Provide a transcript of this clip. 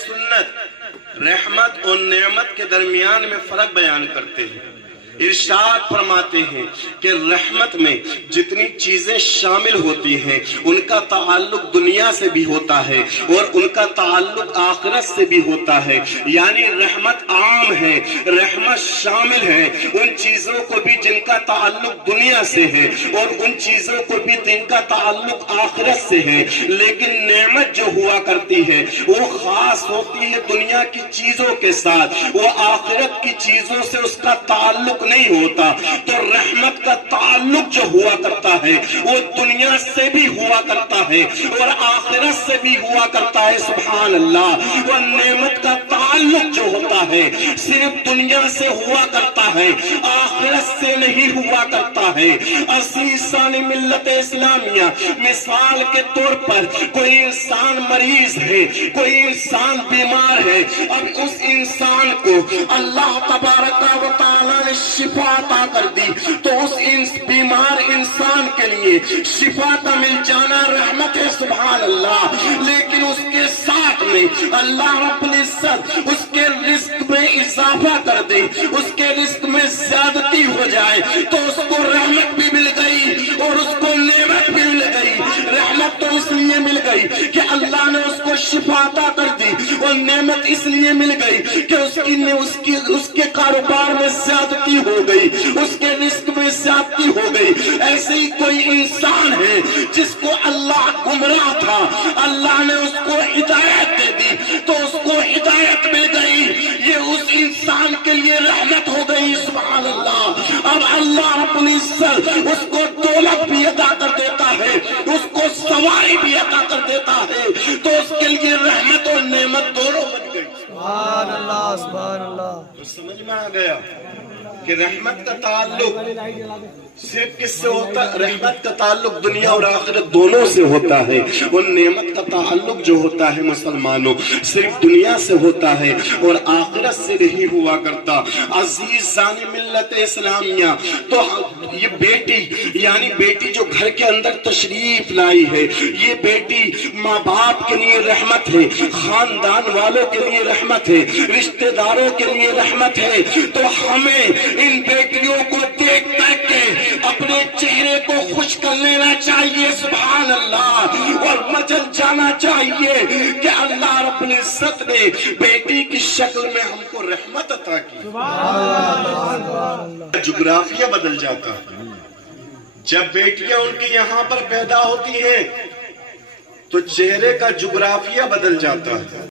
सुन्नत रहमत और नेमत के दरमियान में फर्क बयान करते हैं। इरशाद फरमाते हैं कि रहमत में जितनी चीजें शामिल होती हैं उनका ताल्लुक दुनिया से भी होता है और उनका ताल्लुक आखिरत से भी होता है। यानी रहमत आम है, रहमत शामिल है उन चीजों को भी जिनका ताल्लुक दुनिया से है और उन चीजों को भी जिनका ताल्लुक आखिरत से है। लेकिन नेमत जो हुआ करती है वो खास होती है दुनिया की चीजों के साथ, वो आखिरत की चीजों से उसका ताल्लुक नहीं होता। तो रहमत का ताल्लुक जो हुआ करता है वो दुनिया से भी हुआ करता है और आखिरत से भी हुआ करता है। सुभान अल्लाह। वो नेमत का ताल्लुक जो होता है सिर्फ दुनिया से हुआ करता है, आखिरत से नहीं हुआ करता है। असीसान मिल्लत इस्लामिया मिसाल के तौर पर कोई इंसान मरीज है, कोई इंसान बीमार है, अब उस इंसान को अल्लाह तबारक व तआला ने शिफा अता कर दी तो उस बीमार इंसान के लिए शिफा का मिल जाना रहमत है। सुभान अल्लाह। लेकिन उसके साथ में अल्लाह रब्बुल इज्जत उसके रिस्क में इजाफा कर दे, उसके रिस्क में ज्यादती हो जाए तो उसको रहमत भी मिल गई और उसको नेमत भी मिल गई। रहमत तो इसलिए मिल गई कि अल्लाह ने उसको शिफा अता कर दी और नेमत इसलिए मिल गई कि उसके कारोबार में ज्यादती हो गई, उसके रिस्क में ज्यादती हो गई। ऐसे ही कोई इंसान है जिसको अल्लाह गुमराह था, अल्लाह ने उसको हिदायत दे दी तो उसको हिदायत मिल गई, ये उस इंसान के लिए रहमत हो गई। सुभान अल्लाह। अब अल्लाह रब्बुल इज्जत उसको दौलत भी अता कर देता है, उसको सवारी भी अता कर देता है तो उसके लिए रहमत और नेमत दोनों बन गई। सुभान अल्लाह, सुभान अल्लाह। तो समझ में आ गया कि रहमत का ताल्लुक सिर्फ किससे होता है? रहमत का ताल्लुक दुनिया और आखिरत दोनों से होता है और नेमत का ताल्लुक जो होता है मुसलमानों सिर्फ दुनिया से होता है और आखिरत से नहीं हुआ करता। अजीज जाने मिल्लत इस्लामिया, तो ये बेटी यानी बेटी जो घर के अंदर तशरीफ लाई है, ये बेटी माँ बाप के लिए रहमत है, खानदान वालों के लिए रहमत है, रिश्तेदारों के लिए रहमत है। तो हमें इन बेटियों को देख देख के अपने चेहरे को खुश कर लेना चाहिए। सुभान अल्लाह। और मचल जाना चाहिए कि अल्लाह रब्बुल इज्जत ने बेटी की शक्ल में हमको रहमत अता की। जुग्राफिया बदल जाता है। जब बेटियां उनकी यहाँ पर पैदा होती हैं तो चेहरे का जुग्राफिया बदल जाता है।